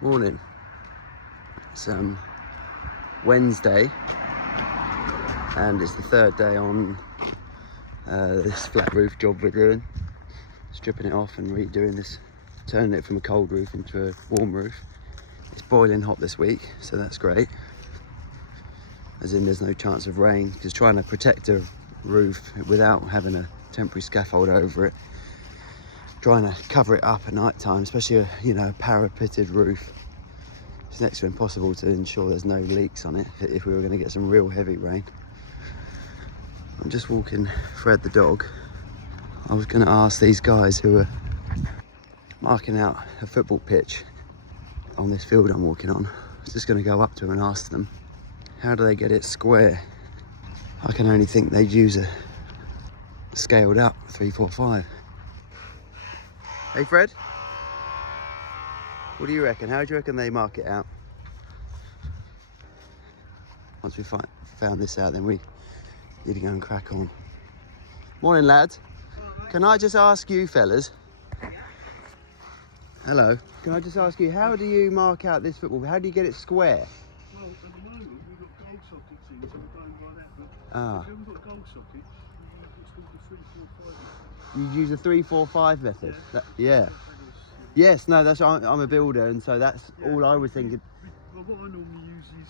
Morning. It's Wednesday and it's the third day on this flat roof job we're doing. Stripping it off and redoing this, turning it from a cold roof into a warm roof. It's boiling hot this week, so that's great. As in there's no chance of rain, because trying to protect a roof without having a temporary scaffold over it, trying to cover it up at night time, especially a parapeted roof, it's next to impossible to ensure there's no leaks on it if we were going to get some real heavy rain. I'm just walking Fred the dog. I was going to ask these guys who are marking out a football pitch on this field I'm walking on. I was just going to go up to them and ask them, how do they get it square? I can only think they'd use a scaled up 345. Hey Fred, what do you reckon? How do you reckon they mark it out? Once we found this out, then we need to go and crack on. Morning lads. Can I just ask you fellas? Hello. Can I just ask you, how do you mark out this football? How do you get it square? Well, at the moment we've got gold sockets in, so we're going by that. But if you haven't got gold sockets, it's called the 345 method. You use a 345 method? Yeah. Yes, no, that's I'm a builder, and so that's all I was thinking. Well, what I normally use is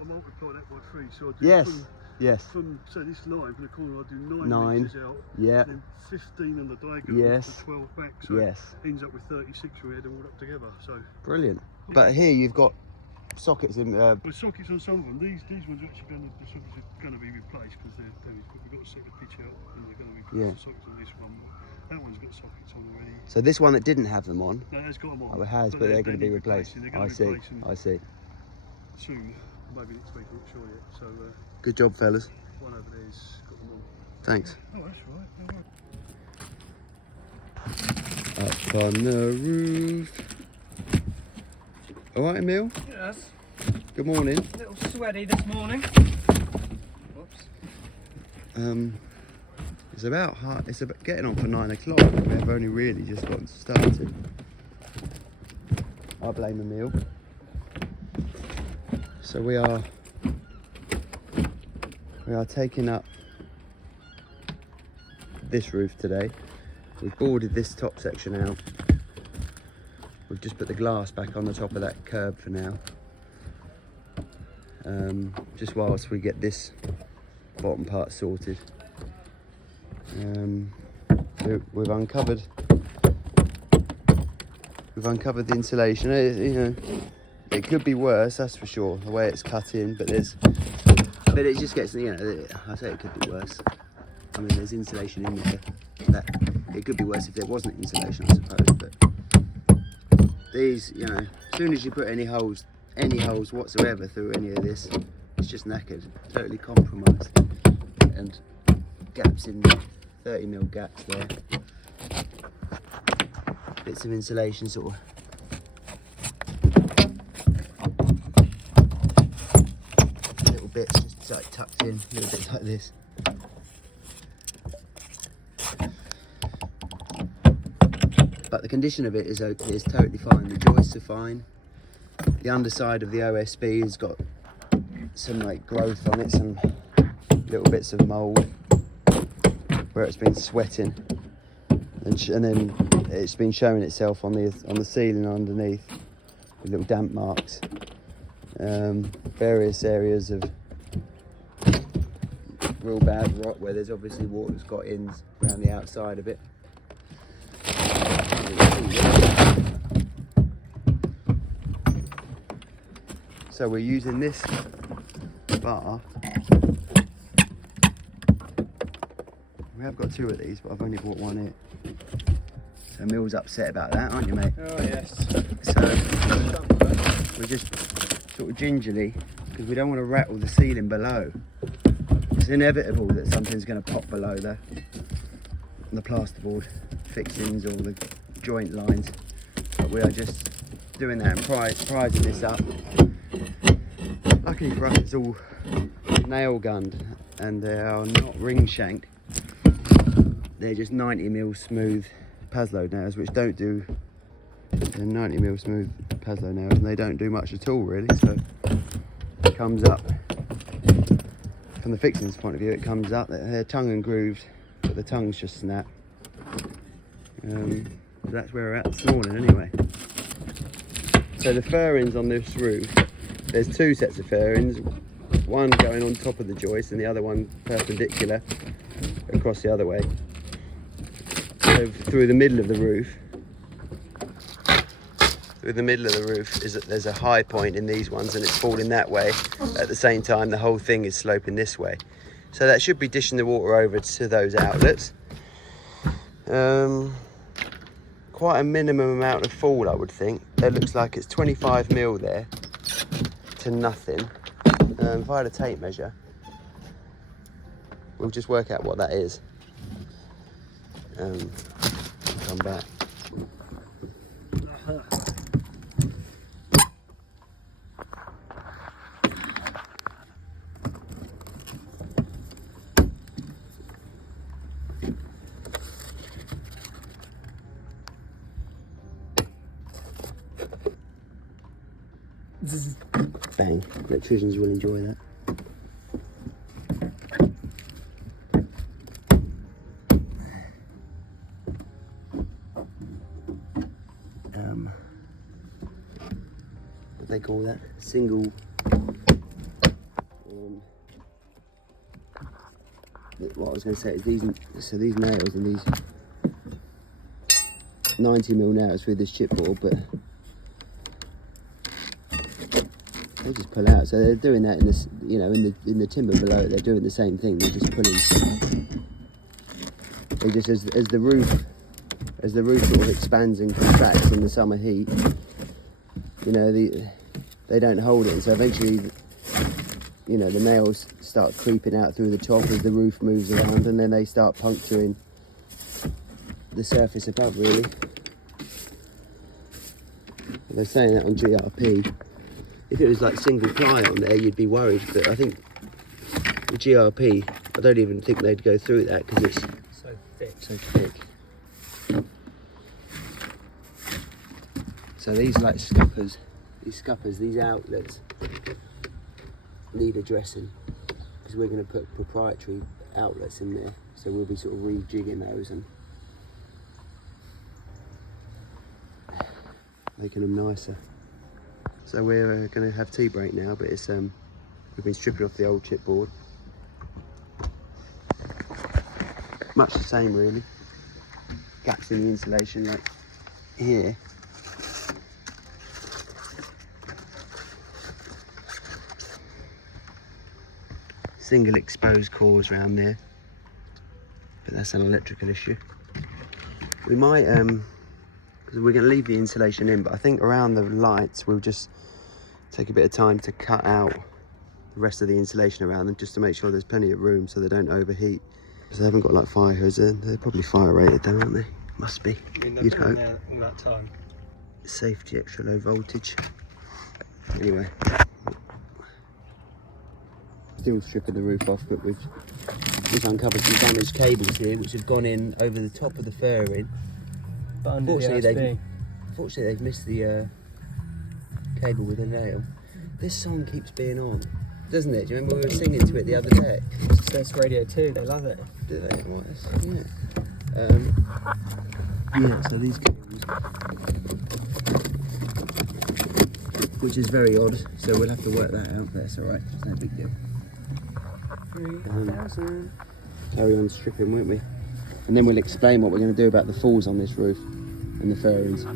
I multiply that by 3, so I do from say this line from the corner, I do 9 meters out, then 15 on the diagonal, to 12 back, so it ends up with 36 we had them all up together. So brilliant. Yeah. But here you've got sockets in. Well, sockets on some of them. These ones are actually going to be replaced because they're damaged. But we've got to set the pitch out, and they're going to be put sockets on this one. That one's got sockets on already. So this one that didn't have them on? No, it's got them on. Oh, it has, but they're going to be replaced. I see. Soon, maybe next week, I'm not sure yet. So. Good job, fellas. One over there's got them on. Thanks. Oh, that's right. Up on the roof. All right, Emil? Yes. Good morning. A little sweaty this morning. Whoops. It's about getting on for 9 o'clock. We've only really just gotten started. I blame Emil. So we are taking up this roof today. We've boarded this top section out. We've just put the glass back on the top of that curb for now. Just whilst we get this bottom part sorted. We've uncovered the insulation. It could be worse, that's for sure, the way it's cut in, but it just gets, I say it could be worse. I mean, there's insulation in there. It could be worse if there wasn't insulation, I suppose, but these, as soon as you put any holes whatsoever through any of this, it's just knackered, totally compromised. And gaps in 30mm gaps there. Bits of insulation sort of little bits just like tucked in, little bits like this. But the condition of it is totally fine. The joists are fine. The underside of the OSB has got some growth on it, some little bits of mould where it's been sweating, and then it's been showing itself on the ceiling underneath with little damp marks. Various areas of real bad rot where there's obviously water's got in around the outside of it. So we're using this bar. We have got 2 of these, but I've only bought 1 here. So Mill's upset about that, aren't you, mate? Oh yes. So we're just sort of gingerly, because we don't want to rattle the ceiling below. It's inevitable that something's going to pop below the plasterboard fixings or the joint lines. But we are just doing that and prizing this up. Luckily for us, it's all nail gunned and they are not ring shanked. They're just 90mm smooth Paslow nails, which don't do They're 90mm smooth Paslo nails, and they don't do much at all really, so it comes up, from the fixings point of view, it comes up, they're tongue and grooved, but the tongues just snap. So that's where we're at this morning anyway. So the furrings on this roof, there's two sets of furrings, one going on top of the joist and the other one perpendicular across the other way. So through the middle of the roof, there's a high point in these ones, and it's falling that way. At the same time, the whole thing is sloping this way. So that should be dishing the water over to those outlets. Quite a minimum amount of fall, I would think. It looks like it's 25mm there to nothing. If I had a tape measure, we'll just work out what that is. Come back. Bang. Electricians will enjoy that. What do they call that? Single. What I was going to say is these nails and these 90mm nails through this chipboard, but they just pull out. So they're doing that in this, you know, in the timber below it. They're doing the same thing. They're just pulling. They just as the roof sort of expands and contracts in the summer heat, you know, they don't hold it. And so eventually, you know, the nails start creeping out through the top as the roof moves around, and then they start puncturing the surface above. Really, they're saying that on GRP. If it was like single ply on there, you'd be worried, but I think the GRP, I don't even think they'd go through that because it's so thick. So these like scuppers, these outlets need addressing, because we're going to put proprietary outlets in there, so we'll be sort of rejigging those and making them nicer. So we're going to have tea break now, but it's we've been stripping off the old chipboard. Much the same really. Gaps in the insulation like here. Single exposed cores around there, but that's an electrical issue. We might because we're going to leave the insulation in, but I think around the lights we'll just take a bit of time to cut out the rest of the insulation around them, just to make sure there's plenty of room so they don't overheat. So they haven't got like fire hose in. They're probably fire rated though, aren't they? Must be. I mean, you'd hope. There all that time. Safety, extra low voltage. Anyway, still stripping the roof off, but we've uncovered some damaged cables here which have gone in over the top of the furring. But unfortunately they've missed the cable with a nail. This song keeps being on, doesn't it? Do you remember we were singing to it the other day? It's Radio 2, they love it. Do they? What is, yeah, so these cables, which is very odd, so we'll have to work that out, but it's alright, it's no big deal. 3,000. Carry on stripping, won't we? And then we'll explain what we're going to do about the falls on this roof and the furrings.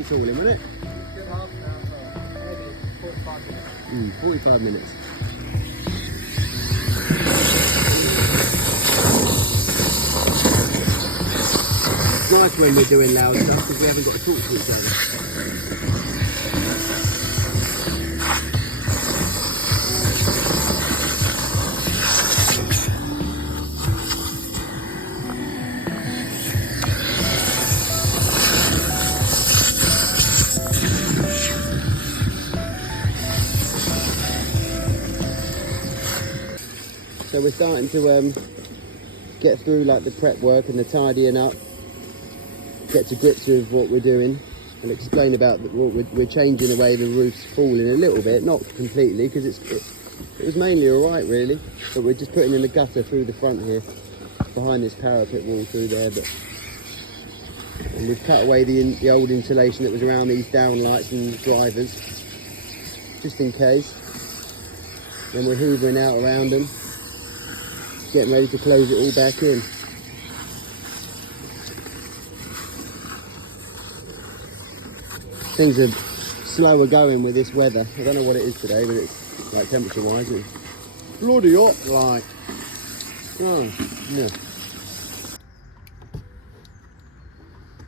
it's all in, wasn't it? Good half an hour, maybe 45 minutes. 45 minutes. It's nice when we're doing loud stuff because we haven't got to talk to each other. So we're starting to get through like the prep work and the tidying up, get to grips with what we're doing, and explain about what we're changing the way the roof's falling a little bit, not completely, because it was mainly all right really, but we're just putting in a gutter through the front here, behind this parapet wall through there. And we've cut away the old insulation that was around these downlights and drivers, just in case. Then we're hoovering out around them, getting ready to close it all back in. Things are slower going with this weather. I don't know what it is today, but it's like temperature wise, it's bloody hot, like. Oh, yeah.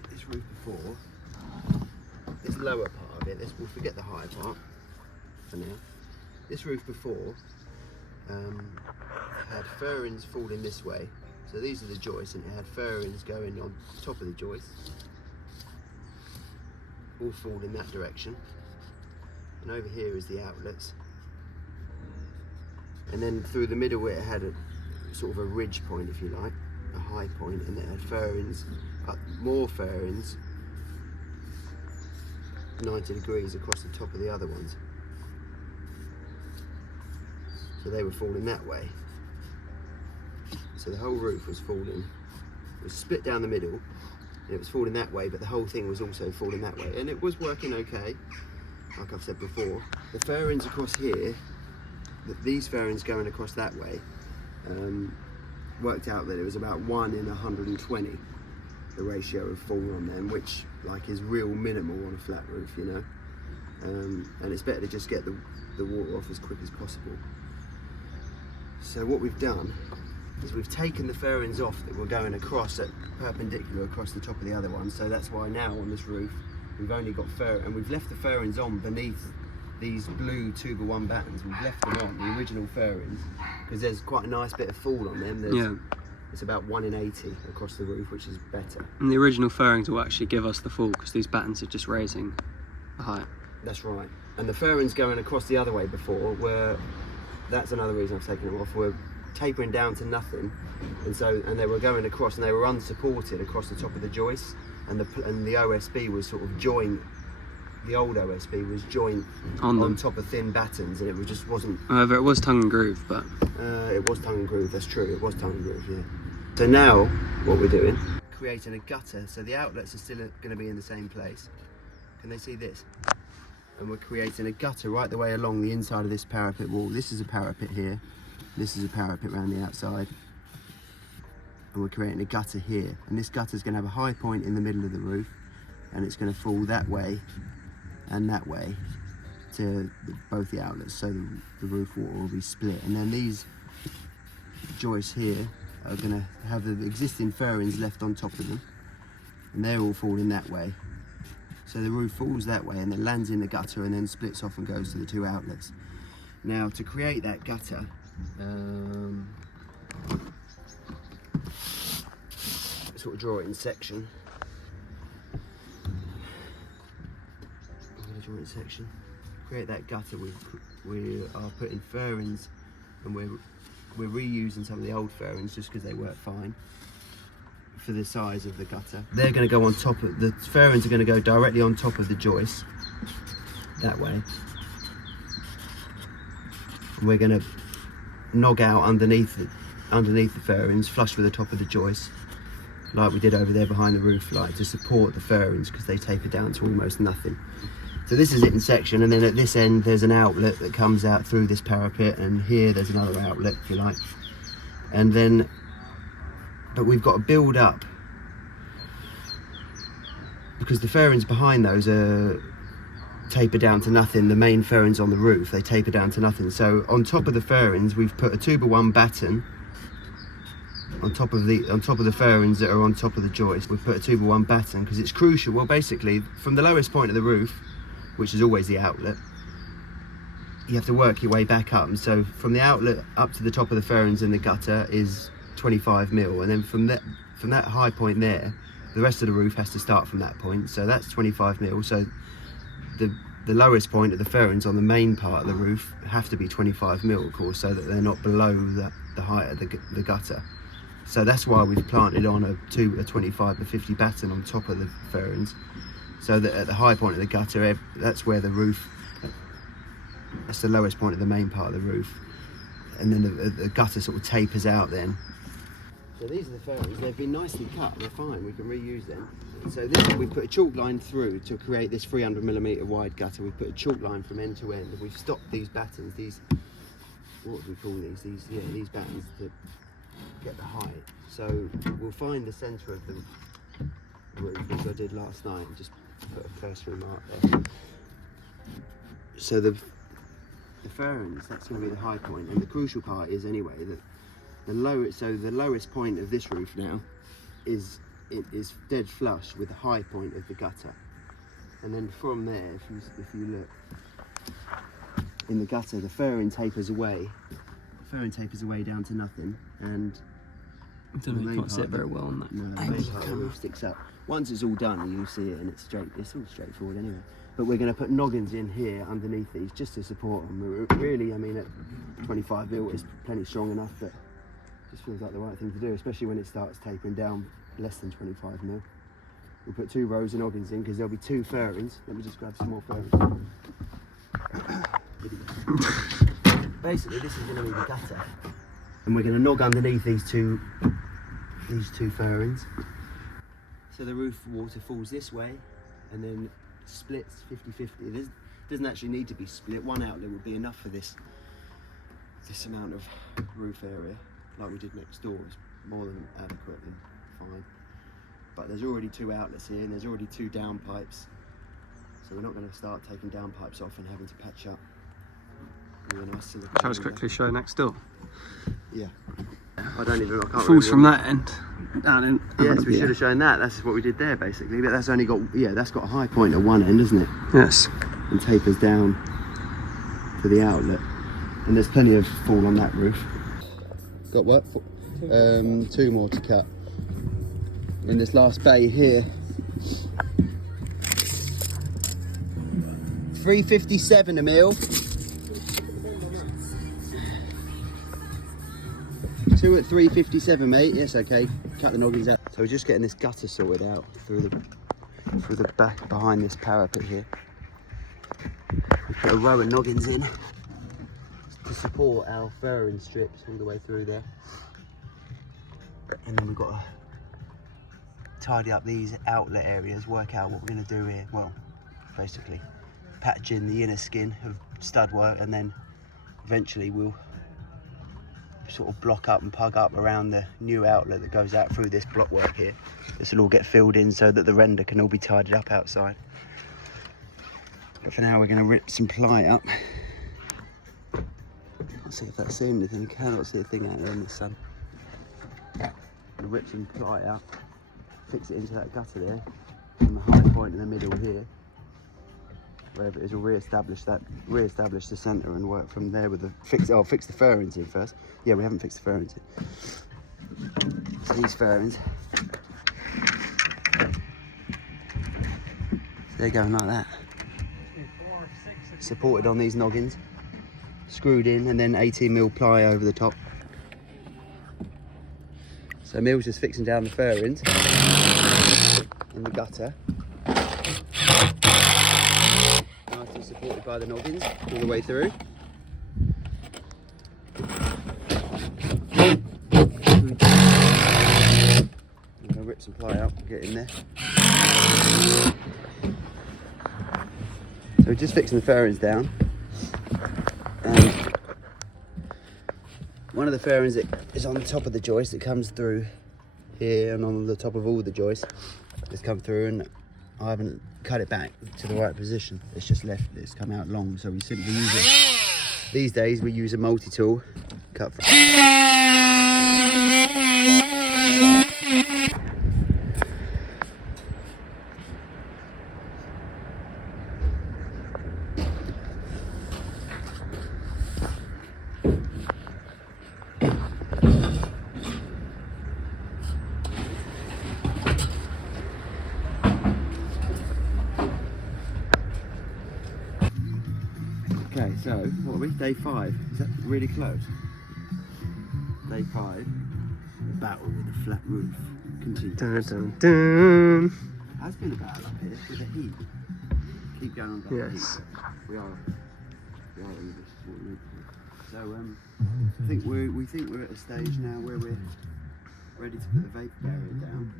This roof before, this lower part of it, we'll forget the higher part for now. This roof before had furrings falling this way. So these are the joists, and it had furrings going on top of the joists, all fall in that direction. And over here is the outlets. And then through the middle it had a sort of a ridge point, if you like, a high point, and it had furrings, more furrings, 90 degrees across the top of the other ones. So they were falling that way. So the whole roof was falling. It was split down the middle, and it was falling that way, but the whole thing was also falling that way. And it was working okay, like I've said before. The furrings across here, these furrings going across that way, worked out that it was about 1 in 120, the ratio of fall on them, which like is real minimal on a flat roof, you know. And it's better to just get the water off as quick as possible. So what we've done is we've taken the furrings off that were going across at perpendicular across the top of the other one. So that's why now on this roof we've only got and we've left the furrings on beneath these blue Tuber 1 battens. We've left them on, the original furrings, because there's quite a nice bit of fall on them. It's about 1 in 80 across the roof, which is better. And the original furrings will actually give us the fall because these battens are just raising the height. That's right. And the furrings going across the other way before that's another reason I've taken them off, were tapering down to nothing, and they were going across, and they were unsupported across the top of the joists, and the OSB was sort of joined. The old OSB was joined on top of thin battens, and it just wasn't. However, it was tongue and groove, but it was tongue and groove. That's true. It was tongue and groove. Yeah. So now what we're doing, creating a gutter. So the outlets are still going to be in the same place. Can they see this? And we're creating a gutter right the way along the inside of this parapet wall. This is a parapet here. This is a parapet around the outside. And we're creating a gutter here. And this gutter is going to have a high point in the middle of the roof, and it's going to fall that way and that way to both the outlets, so the roof water will be split. And then these joists here are going to have the existing furrings left on top of them, and they're all falling that way. So the roof falls that way and then lands in the gutter and then splits off and goes to the 2 outlets. Now to create that gutter, sort of draw it in section. I'm going to draw it in section. Create that gutter, we are putting furrings, and we're reusing some of the old furrings just because they work fine for the size of the gutter. They're going to go on top of the furrings, are going to go directly on top of the joist that way. And we're going to nog out underneath the furrings, flush with the top of the joist, like we did over there behind the roof light, to support the furrings because they taper down to almost nothing. So this is it in section, and then at this end there's an outlet that comes out through this parapet, and here there's another outlet, if you like. And then, but we've got to build up because the fairings behind those are taper down to nothing. The main fairings on the roof, they taper down to nothing. So on top of the fairings, we've put a 2x1 batten on top of the fairings that are on top of the joist. We've put a 2x1 batten because it's crucial. Well, basically, from the lowest point of the roof, which is always the outlet, you have to work your way back up. And so from the outlet up to the top of the fairings in the gutter is 25 mil, and then from that high point there, the rest of the roof has to start from that point. So that's 25 mil. So the lowest point of the fairings on the main part of the roof have to be 25 mil, of course, so that they're not below the height of the gutter. So that's why we've planted on a 25 to 50 batten on top of the fairings, so that at the high point of the gutter, that's where the roof, that's the lowest point of the main part of the roof, and then the gutter sort of tapers out then. So these are the fairings. They've been nicely cut, they're fine, we can reuse them. So this, we put a chalk line through to create this 300mm wide gutter. We put a chalk line from end to end. We've stopped these battens, what would we call these? These battens to get the height. So we'll find the centre of the roof, as I did last night, and just put a cursory mark there. So the fairings, that's going to be the high point, and the crucial part is anyway that the lowest point of this roof now is dead flush with the high point of the gutter, and then from there, if you look in the gutter, the fairing tapers away. The fairing tapers away down to nothing, and I don't know, you can't see it very well on that. No, the main part of the roof sticks up. Once it's all done, you'll see it, and it's all straightforward anyway. But we're going to put noggins in here underneath these just to support them. Really, I mean, at 25 mil is plenty strong enough, but it just feels like the right thing to do, especially when it starts tapering down less than 25 mil. We'll put 2 rows of noggins in because there'll be 2 fairings. Let me just grab some more fairings. Basically, this is going to be the gutter, and we're going to nog underneath these two fairings. So the roof water falls this way, and then splits 50-50. It doesn't actually need to be split. One outlet would be enough for this amount of roof area, like we did next door. It's more than adequate and fine. But there's already 2 outlets here, and there's already 2 down pipes. So we're not going to start taking down pipes off and having to patch up. Shall I quickly show next door? Yeah. I can't falls from that end down in. Yes, we should have shown that. That's what we did there basically. But that's only got, that's got a high point at one end, isn't it? Yes. And tapers down to the outlet. And there's plenty of fall on that roof. Got what? 2 more to cut. In this last bay here. 357 a mil. 2 at 357, mate. Yes, okay. Cut the noggins out. So we're just getting this gutter sorted out through the back behind this parapet here. We put a row of noggins in to support our furring strips all the way through there. And then we've got to tidy up these outlet areas, work out what we're going to do here. Well, basically patch in the inner skin of stud work, and then eventually we'll sort of block up and pug up around the new outlet that goes out through this block work here. This will all get filled in so that the render can all be tidied up outside. But for now we're going to rip some ply up. Can't see if that's seeing anything. Cannot see a thing out there in the sun. We'll rip some ply up, fix it into that gutter there, on the high point in the middle here. Wherever it is, we'll re-establish the centre and work from there with the fix the fairings in first. Yeah, we haven't fixed the fairings in. So these fairings, they're going like that. Supported on these noggins, screwed in, and then 18mm ply over the top. So Mill's just fixing down the fairings in the gutter. Nicely supported by the noggins all the way through. I'm going to rip some ply out and get in there. So we're just fixing the fairings down. And one of the fairings that is on the top of the joist, it comes through here and on the top of all the joists. It's come through, and I haven't cut it back to the right position. It's just left, it's come out long, so we simply use it. These days we use a multi-tool, cut from... Okay, so what are we? Day 5. Is that really close? Day 5. The battle with the flat roof continues. Dun, dun, dun. Has been a battle up here with the heat. Keep going on about the heat. We are in this fortnight. So we think we're at a stage now where we're ready to put the vapour barrier down.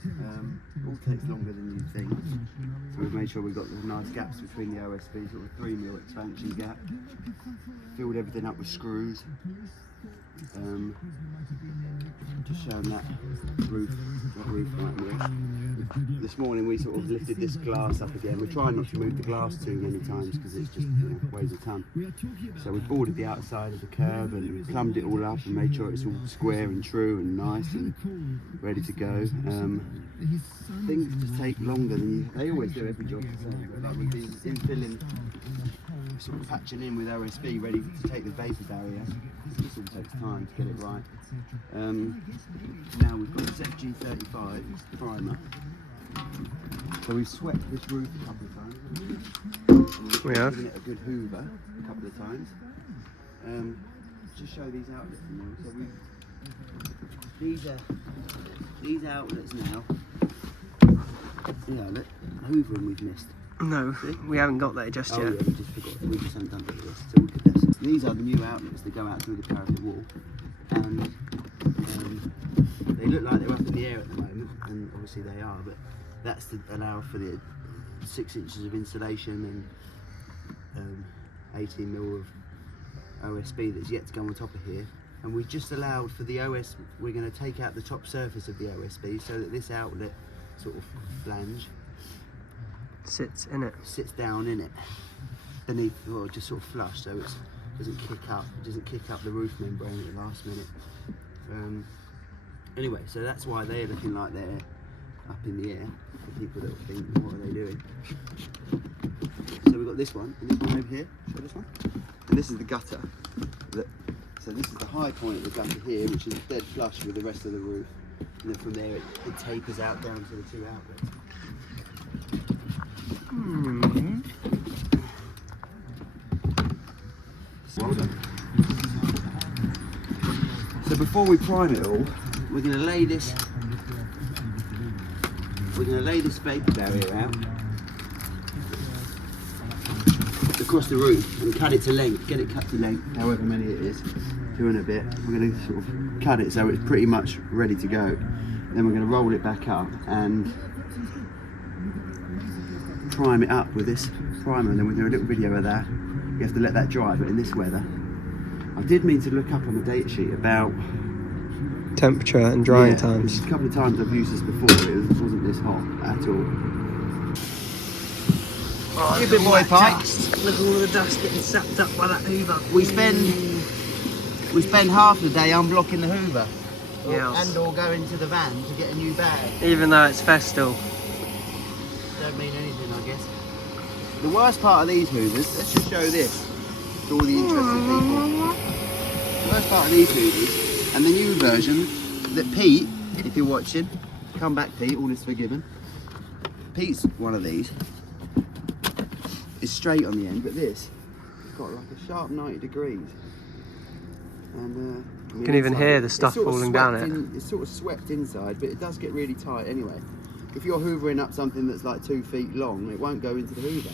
It all takes longer than you think. So we've made sure we've got the nice gaps between the OSB, sort of 3mm expansion gap. Filled everything up with screws. Just showing that roof might wash. This morning we sort of lifted this glass up again. We're trying not to move the glass too many times because it's just, weighs a ton. So we boarded the outside of the curb and plumbed it all up and made sure it's all square and true and nice and ready to go. Things just take longer than they always do every job. Like we've been infilling, sort of patching in with OSB ready to take the vapour barrier. This all takes time to get it right. Now we've got this FG35 primer. So we've swept this roof a couple of times. We have. Given it a good hoover a couple of times. Just show these outlets now. So these outlets now. Yeah, look, hoovering we've missed. No, we haven't got there just yet. Yeah, we just forgot. We just haven't done it this. So we could these are the new outlets that go out through the parapet wall, and they look like they're up in the air at the moment, and obviously they are. But that's to allow for the 6 inches of insulation and 18mm of OSB that's yet to go on top of here. And we just allowed for the we're going to take out the top surface of the OSB so that this outlet sort of flange sits down in it beneath, or just sort of flush, so it doesn't kick up the roof membrane at the last minute. Anyway, so that's why they're looking like they're up in the air for people that think, what are they doing? So we've got this one and this one over here. Show this one. And this is the gutter. So this is the high point of the gutter here, which is dead flush with the rest of the roof. And then from there it tapers out down to the 2 outlets. So before we prime it all, we're going to lay this vapour barrier out across the roof and cut it to length. Get it cut to length, however many it is, 2 and a bit. We're going to sort of cut it so it's pretty much ready to go. Then we're going to roll it back up and prime it up with this primer, and then we'll do a little video of that. You have to let that dry, but in this weather, I did mean to look up on the data sheet about temperature and drying times. A couple of times I've used this before, but it wasn't this hot at all. Oh, you big boy pipes. Look at all the dust getting sapped up by that hoover. We spend half the day unblocking the hoover, and or going to the van to get a new bag. Even though it's festal. Don't mean anything, I guess. The worst part of these hoovers, let's just show this to all the interested people. The worst part of these hoovers, and the new version that Pete, if you're watching, come back Pete, all is forgiven. Pete's one of these. It's straight on the end, but this has got like a sharp 90 degrees. And you can even hear the stuff falling down it. It's sort of swept inside, but it does get really tight anyway. If you're hoovering up something that's like 2 feet long, it won't go into the hoover.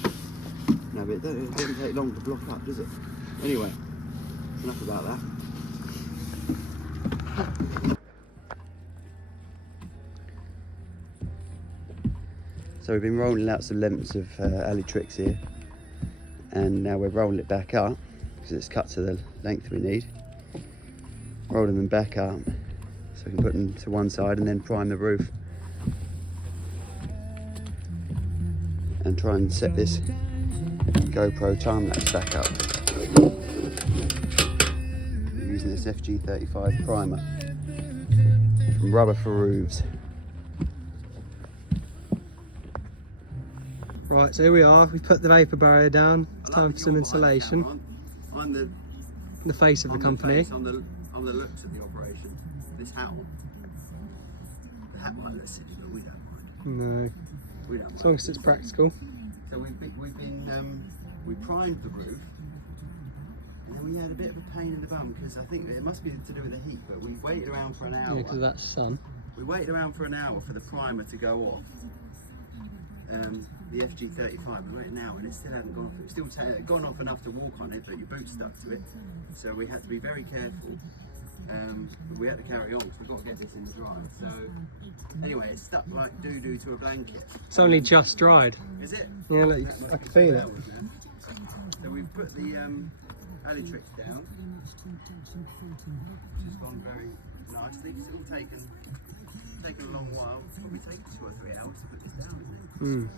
No, but it doesn't take long to block up, does it? Anyway, enough about that. So we've been rolling out some lengths of Alutrix here, and now we're rolling it back up because it's cut to the length we need. Rolling them back up so we can put them to one side and then prime the roof. and try and set this GoPro time-lapse back up. We're using this FG35 primer from Rubber for Roofs. Right, so here we are. We put the Vapour barrier down. It's time for some insulation. I'm the face of the company. I'm the looks of the operation. This hat on. The hat might look silly, but we don't mind. No. We don't mind. As long as it's practical. So we primed the roof, and then we had a bit of a pain in the bum because I think it must be to do with the heat. But we waited around for an hour. Yeah, because of that sun. We waited around for an hour for the primer to go off. The FG35, we waited an hour and it still hadn't gone off. It still gone off enough to walk on it, but your boot stuck to it. So we had to be very careful. We had to carry on because we've got to get this in the dry. So anyway, it's stuck like doo-doo to a blanket. It's only just dried. Is it? Yeah, look, I can feel it. So we've put the Alutrix down, which has gone very nicely. It's all taken a long while. It's probably taken 2 or 3 hours to put this down, isn't it?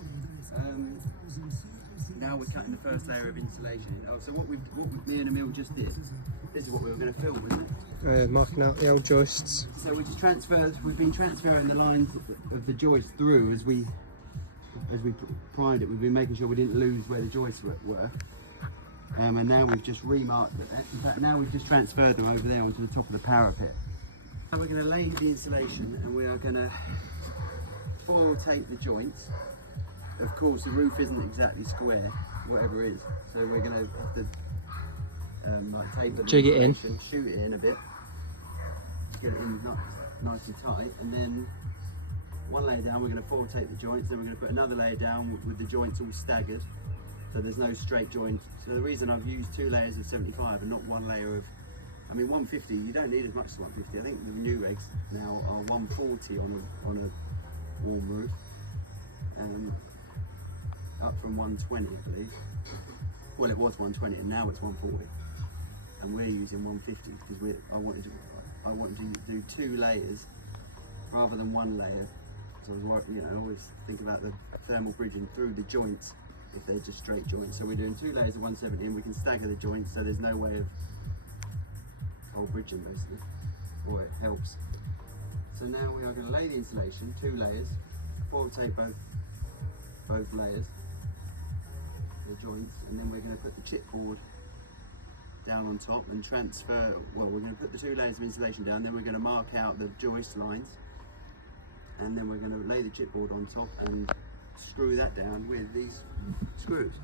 Now we're cutting the first layer of insulation in. Oh, so what me and Emil just did, this is what we were going to film, isn't it? Marking out the old joists. So we just we've been transferring the lines of the joists through as we primed it. We've been making sure we didn't lose where the joists were. And now we've just remarked it. In fact, now we've just transferred them over there onto the top of the parapet. Now we're going to lay the insulation and we are going to foil tape the joints. Of course, the roof isn't exactly square, whatever it is. So we're going to have to like tape it, jig it in, shoot it in a bit, get it in nice and tight, and then one layer down we're going to foil tape the joints. Then we're going to put another layer down with the joints all staggered, so there's no straight joint. So the reason I've used 2 layers of 75 and not 1 layer of, I mean 150, you don't need as much as 150. I think the new regs now are 140 on a warm roof, up from 120 I believe. Well, it was 120 and now it's 140, and we're using 150 because I wanted to do 2 layers rather than 1 layer. So I always think about the thermal bridging through the joints if they're just straight joints. So we're doing 2 layers of 170 and we can stagger the joints so there's no way of bridging basically, or it helps. So now we are going to lay the insulation, 2 layers, foil tape both layers, the joints, and then we're going to put the chipboard down on top and transfer, well, we're going to put the 2 layers of insulation down, then we're going to mark out the joist lines, and then we're going to lay the chipboard on top and screw that down with these screws.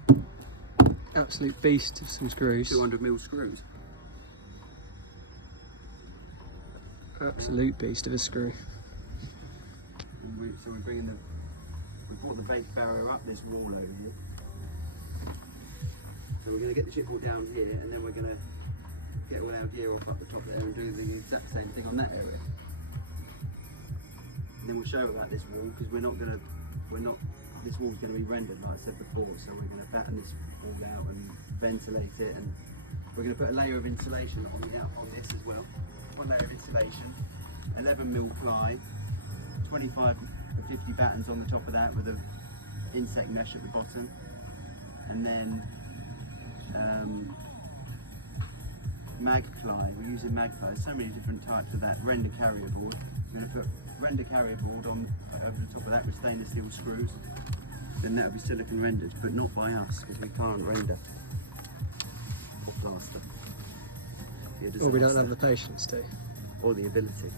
Absolute beast of some screws. 200mm screws. Absolute beast of a screw. And so we brought the Vapour barrier up this wall over here. So we're going to get the chipboard down here, and then we're going to get all our gear off up the top there and do the exact same thing on that area. And then we'll show about this wall because this wall's going to be rendered like I said before. So we're going to batten this wall out and ventilate it, and we're going to put a layer of insulation on this as well. 1 layer of insulation, 11mm ply, 25 to 50 battens on the top of that with an insect mesh at the bottom, and then mag ply. We're using mag ply. There's so many different types of that. Render carrier board. We're going to put render carrier board on over the top of that with stainless steel screws. Then that'll be silicon rendered, but not by us because we can't render or plaster. Or we don't have the patience to. Or the ability.